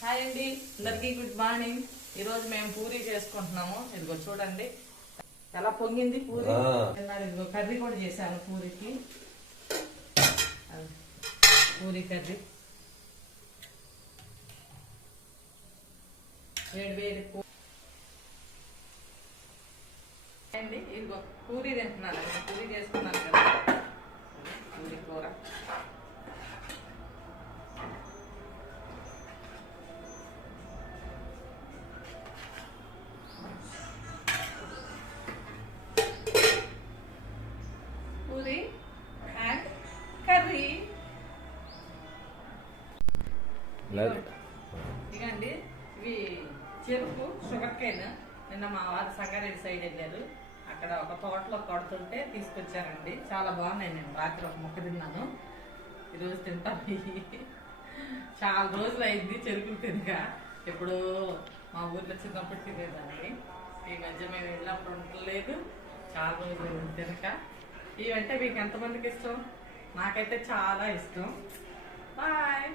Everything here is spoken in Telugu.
హాయ్ అండి, అందరికీ గుడ్ మార్నింగ్. ఈరోజు మేము పూరీ చేసుకుంటున్నాము. ఇదిగో చూడండి ఎలా పొంగింది పూరి. ఇదిగో కర్రీ కూడా చేశాను పూరికి. పూరి కర్రీ వేడి వేడి అండి. ఇదిగో పూరీ తింటున్నాను. పూరీ చేసుకున్నాను కదా, పూరి కూర. Puri and curry. ఇదండి ఇవి చెరుకు షుగర్ కేన్. నిన్న మా వారు సంగారెడ్డి సైడ్ వెళ్ళారు. అక్కడ ఒక తోటలో కొడుతుంటే తీసుకొచ్చారండి. చాలా బాగున్నాయి. నేను రాత్రి ఒక మొక్క తిన్నాను, ఈరోజు తింటాను. చాలా రోజులు అయింది చెరుకులు తినక. ఎప్పుడు మా ఊర్లో చిన్నప్పుడు తినేదాన్ని. ఈ మధ్య మేము వెళ్ళినప్పుడు ఉండలేదు, చాలా రోజులు తినక. ఇవంటే మీకు ఎంతమందికి ఇష్టం? నాకైతే చాలా ఇష్టం. బాయ్.